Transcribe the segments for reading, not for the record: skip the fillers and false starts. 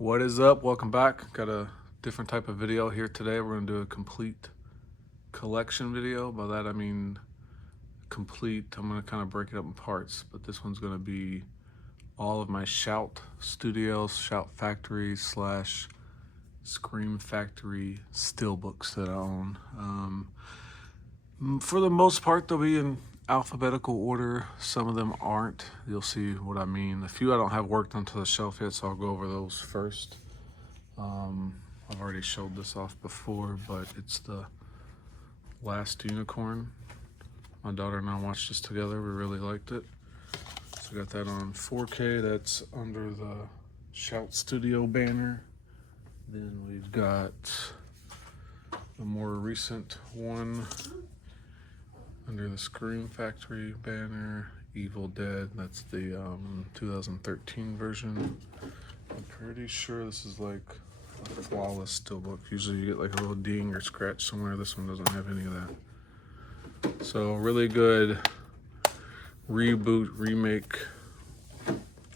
What is up? Welcome back. Got a different type of video here today. We're going to do a complete collection video. By that I mean complete. I'm going to kind of break it up in parts, but this one's going to be all of my Shout Studios, Shout Factory / Scream Factory steelbooks that I own. For the most part, they'll be in alphabetical order. Some of them aren't. You'll see what I mean. A few I don't have worked onto the shelf yet, so I'll go over those first. I've already showed this off before, but it's the Last Unicorn. My daughter and I watched this together. We really liked it. So I got that on 4K. That's under the Shout Studio banner. Then we've got a more recent one under the Scream Factory banner, Evil Dead. That's the 2013 version. I'm pretty sure this is like a flawless steelbook. Usually you get like a little ding or scratch somewhere. This one doesn't have any of that. So really good reboot, remake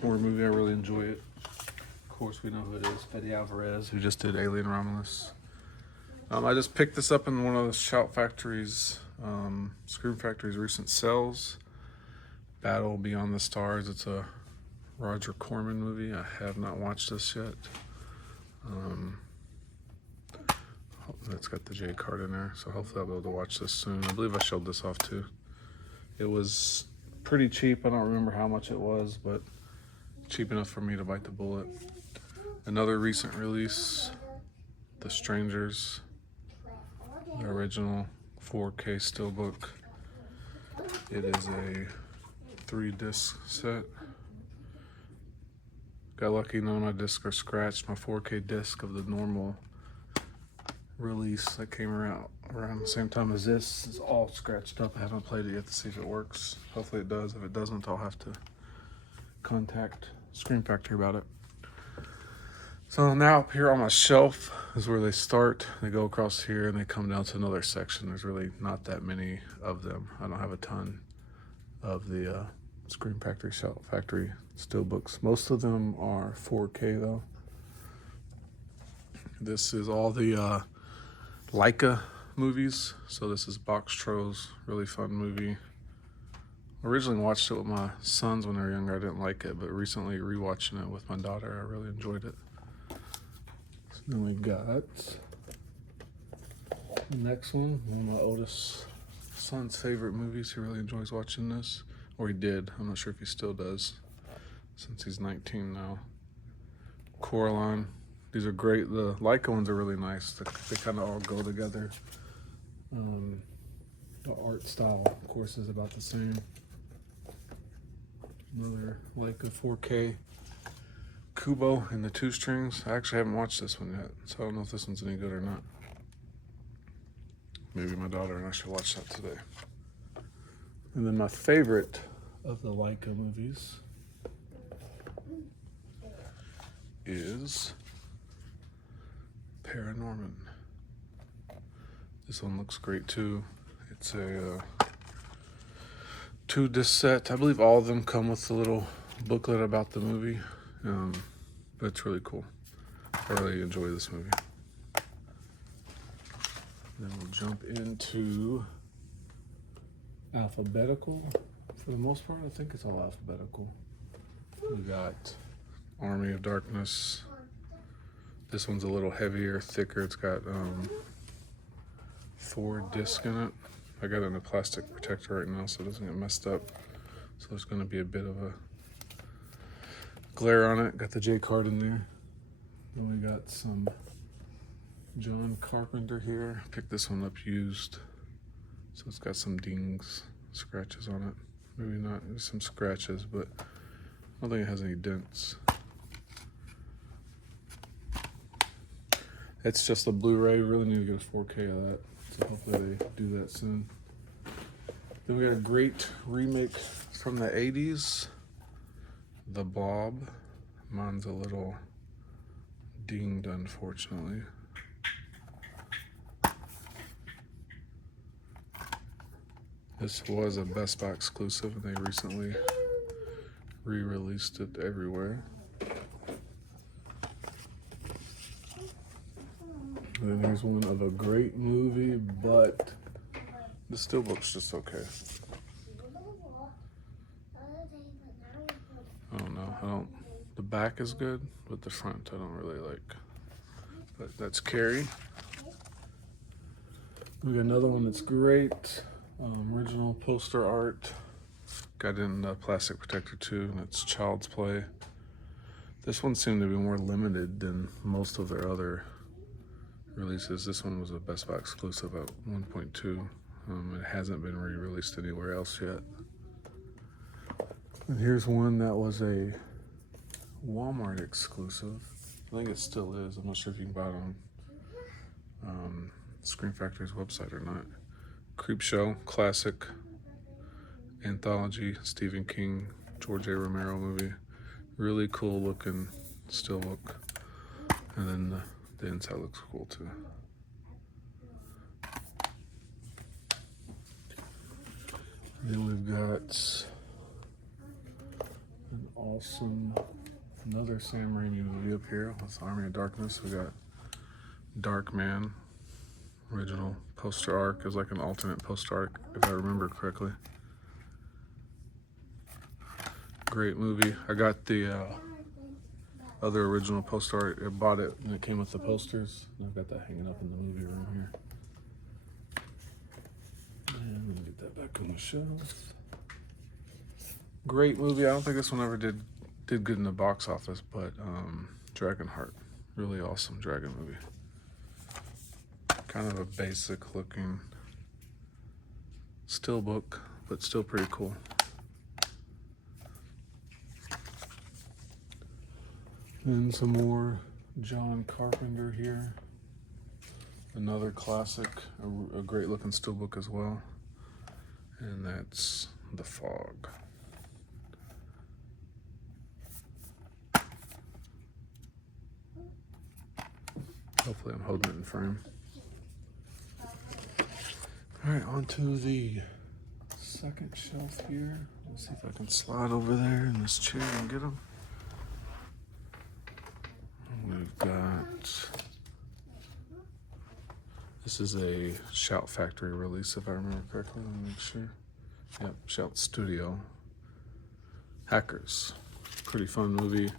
horror movie. I really enjoy it. Of course we know who it is, Fede Alvarez, who just did Alien Romulus. I just picked this up in one of the Shout Factory's, Scream Factory's recent sales. Battle Beyond the Stars. It's a Roger Corman movie. I have not watched this yet. It's got the J card in there, so hopefully I'll be able to watch this soon. I believe I showed this off too. It was pretty cheap. I don't remember how much it was, but cheap enough for me to bite the bullet. Another recent release, The Strangers. The original 4K steelbook. It is a 3-disc set. Got lucky, none of my discs are scratched. My 4K disc of the normal release that came around the same time as this is all scratched up. I haven't played it yet to see if it works. Hopefully it does. If it doesn't, I'll have to contact Scream Factory about it. So now up here on my shelf is where they start. They go across here and they come down to another section. There's really not that many of them. I don't have a ton of the Scream Factory, Shout Factory steelbooks. Most of them are 4K though. This is all the Leica movies. So this is Boxtro's, really fun movie. Originally watched it with my sons when they were younger. I didn't like it, but recently rewatching it with my daughter, I really enjoyed it. Then we got the next one of my oldest son's favorite movies. He really enjoys watching this, or he did. I'm not sure if he still does, since he's 19 now. Coraline. These are great. The Leica ones are really nice. They kind of all go together. The art style, of course, is about the same. Another Leica 4K. Kubo and the 2 strings. I actually haven't watched this one yet, so I don't know if this one's any good or not. Maybe my daughter and I should watch that today. And then my favorite of the Leica movies is Paranorman. This one looks great too. It's a 2-disc set. I believe all of them come with a little booklet about the movie. But it's really cool. I really enjoy this movie. Then we'll jump into alphabetical. For the most part, I think it's all alphabetical. We got Army of Darkness. This one's a little heavier, thicker. It's got 4 discs in it. I got it in a plastic protector right now so it doesn't get messed up. So there's going to be a bit of a glare on it. Got the J card in there. Then we got some John Carpenter here. Picked this one up used. So it's got some dings, scratches on it. Maybe not, some scratches, but I don't think it has any dents. It's just a Blu-ray. We really need to get a 4K of that. So hopefully they do that soon. Then we got a great remake from the 80s. The Blob. Mine's a little dinged, unfortunately. This was a Best Buy exclusive, and they recently re-released it everywhere. And here's one of a great movie, but the Steelbook's just okay. I don't know. The back is good, but the front I don't really like. But that's Carrie. We got another one that's great. Original poster art. Got in plastic protector too, and it's Child's Play. This one seemed to be more limited than most of their other releases. This one was a Best Buy exclusive at 1.2. It hasn't been re-released anywhere else yet. And here's one that was a Walmart exclusive. I think it still is. I'm not sure if you can buy it on Screen Factory's website or not. Creepshow, classic anthology, Stephen King, George A. Romero movie. Really cool looking Steelbook. And then the inside looks cool too. And then we've got an awesome, another Sam Raimi movie up here. That's Army of Darkness. We got Darkman, original poster arc. Is like an alternate poster arc, if I remember correctly. Great movie. I got the other original poster art. I bought it and it came with the posters. And I've got that hanging up in the movie room here. And let me get that back on the shelf. Great movie. I don't think this one ever did good in the box office, but Dragonheart. Really awesome dragon movie. Kind of a basic looking Steelbook, but still pretty cool. And some more John Carpenter here. Another classic, a great looking Steelbook as well. And that's The Fog. Hopefully I'm holding it in frame. All right, on to the second shelf here. Let's see if I can slide over there in this chair and get them. We've got, this is a Shout Factory release, if I remember correctly. Let me make sure. Yep, Shout Studio. Hackers. Pretty fun movie.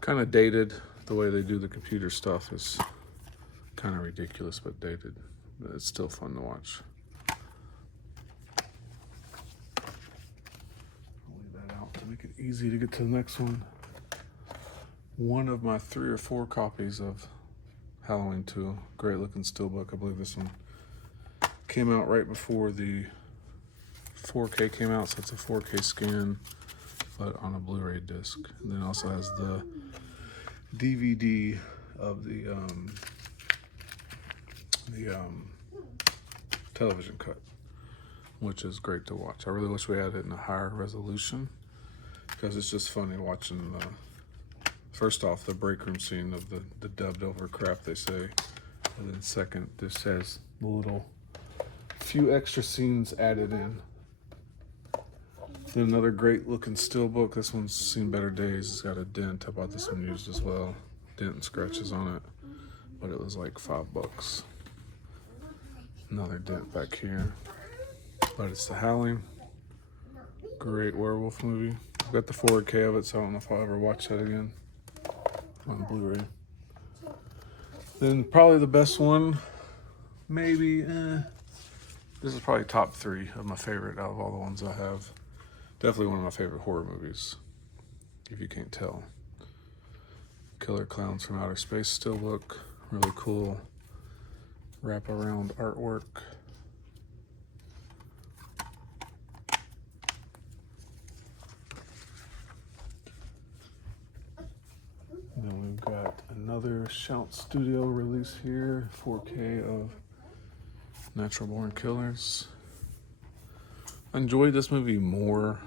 Kind of dated. The way they do the computer stuff is kind of ridiculous, but dated. But it's still fun to watch. I'll leave that out to make it easy to get to the next one. One of my 3 or 4 copies of Halloween 2. Great looking Steelbook. I believe this one came out right before the 4K came out, so it's a 4K scan, but on a Blu-ray disc. And then also has the DVD of the television cut, which is great to watch. I really wish we had it in a higher resolution because it's just funny watching the first off, the break room scene of the dubbed over crap they say. And then second, this has the little few extra scenes added in. Then another great looking Steelbook. This one's seen better days. It's got a dent. I bought this one used as well. Dent and scratches on it. But it was like $5. Another dent back here. But it's The Howling. Great werewolf movie. I've got the 4K of it, so I don't know if I'll ever watch that again on Blu-ray. Then probably the best one, maybe, this is probably top 3 of my favorite out of all the ones I have. Definitely one of my favorite horror movies, if you can't tell. Killer Clowns from Outer Space Steelbook, really cool wraparound artwork. And then we've got another Shout Studio release here, 4K of Natural Born Killers. I enjoyed this movie more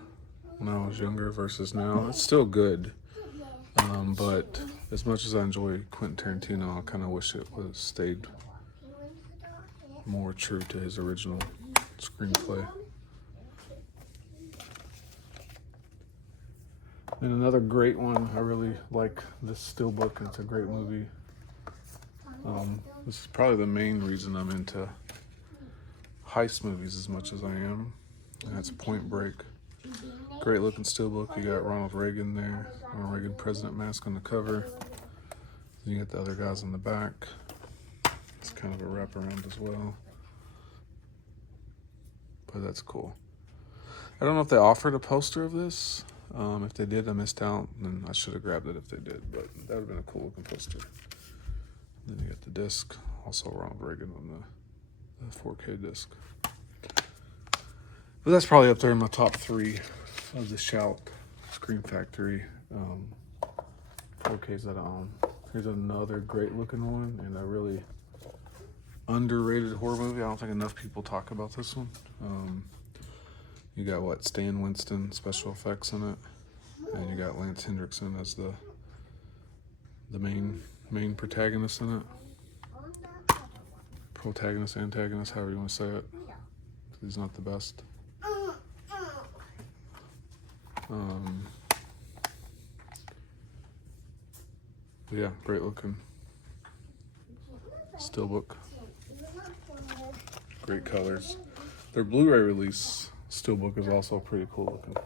when I was younger versus now. It's still good, but as much as I enjoy Quentin Tarantino, I kind of wish it was stayed more true to his original screenplay. And another great one, I really like this Steelbook. It's a great movie. This is probably the main reason I'm into heist movies as much as I am. And that's Point Break. Great looking steelbook. You got Ronald Reagan there. Ronald Reagan president mask on the cover. Then you got the other guys on the back. It's kind of a wraparound as well. But that's cool. I don't know if they offered a poster of this. If they did, I missed out, and I should have grabbed it if they did, but that would have been a cool looking poster. Then you got the disc, also Ronald Reagan on the 4K disc. But that's probably up there in my top 3 of the Shout Scream Factory 4Ks that I own. Here's another great looking one, and a really underrated horror movie. I don't think enough people talk about this one. You got what, Stan Winston special effects in it, and you got Lance Hendrickson as the main protagonist in it. Protagonist, antagonist, however you want to say it. He's not the best. But yeah, great looking steelbook. Great colors. Their Blu-ray release steelbook is also pretty cool looking.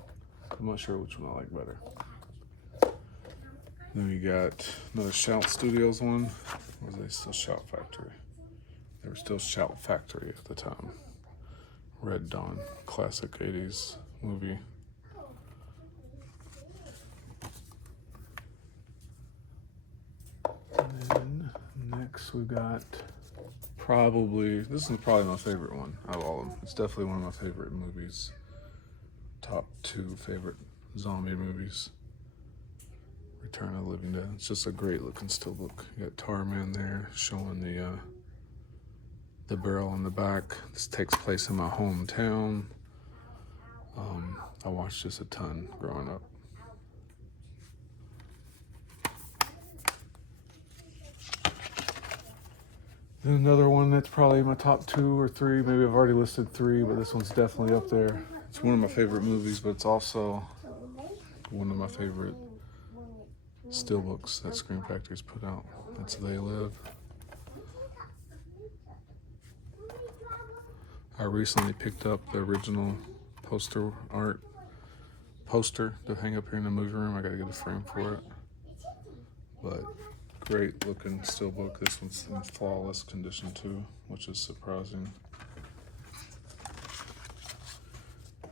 I'm not sure which one I like better. Then we got another Shout Studios one. Or was they still Shout Factory? They were still Shout Factory at the time. Red Dawn, classic 80s movie. And then next we got this is probably my favorite one out of all of them. It's definitely one of my favorite movies. Top 2 favorite zombie movies. Return of the Living Dead. It's just a great looking steelbook. You got Tarman there showing the barrel on the back. This takes place in my hometown. I watched this a ton growing up. Then another one that's probably my top 2 or 3. Maybe I've already listed 3, but this one's definitely up there. It's one of my favorite movies, but it's also one of my favorite steelbooks that Scream Factory's put out. That's They Live. I recently picked up the original poster to hang up here in the movie room. I gotta get a frame for it. But great looking steelbook. This one's in flawless condition too, which is surprising.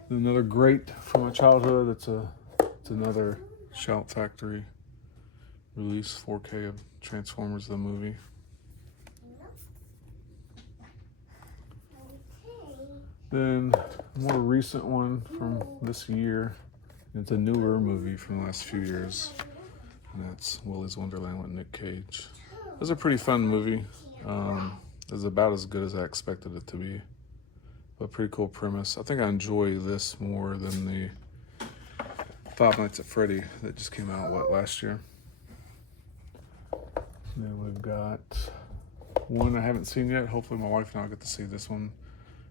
Another great from my childhood. It's another Shout Factory release, 4K of Transformers the movie. Then a more recent one from this year. It's a newer movie from the last few years. And that's Willy's Wonderland with Nick Cage. It was a pretty fun movie. It was about as good as I expected it to be. But pretty cool premise. I think I enjoy this more than the Five Nights at Freddy that just came out, last year? Then we've got one I haven't seen yet. Hopefully my wife and I'll get to see this one.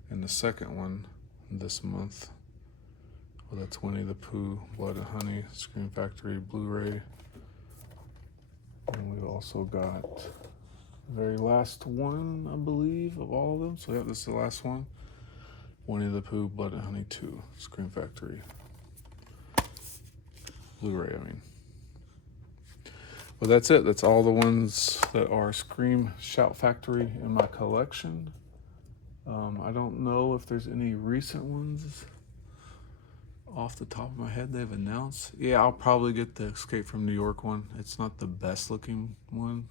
And the second one this month. Well, that's Winnie the Pooh, Blood and Honey, Scream Factory, Blu-ray. And we've also got the very last one, I believe, of all of them. So yeah, this is the last one. Winnie the Pooh, Blood and Honey 2, Scream Factory. Blu-ray, I mean. But that's it. That's all the ones that are Scream Shout Factory in my collection. I don't know if there's any recent ones off the top of my head they've announced. Yeah, I'll probably get the Escape from New York one. It's not the best looking one,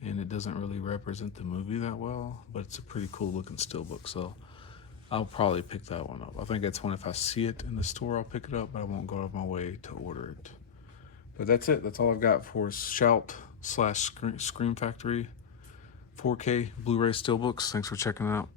and it doesn't really represent the movie that well, but it's a pretty cool looking steelbook, so I'll probably pick that one up. I think that's one, if I see it in the store, I'll pick it up, but I won't go out of my way to order it. But that's it. That's all I've got for Shout/Scream Factory 4K Blu-ray steelbooks. Thanks for checking it out.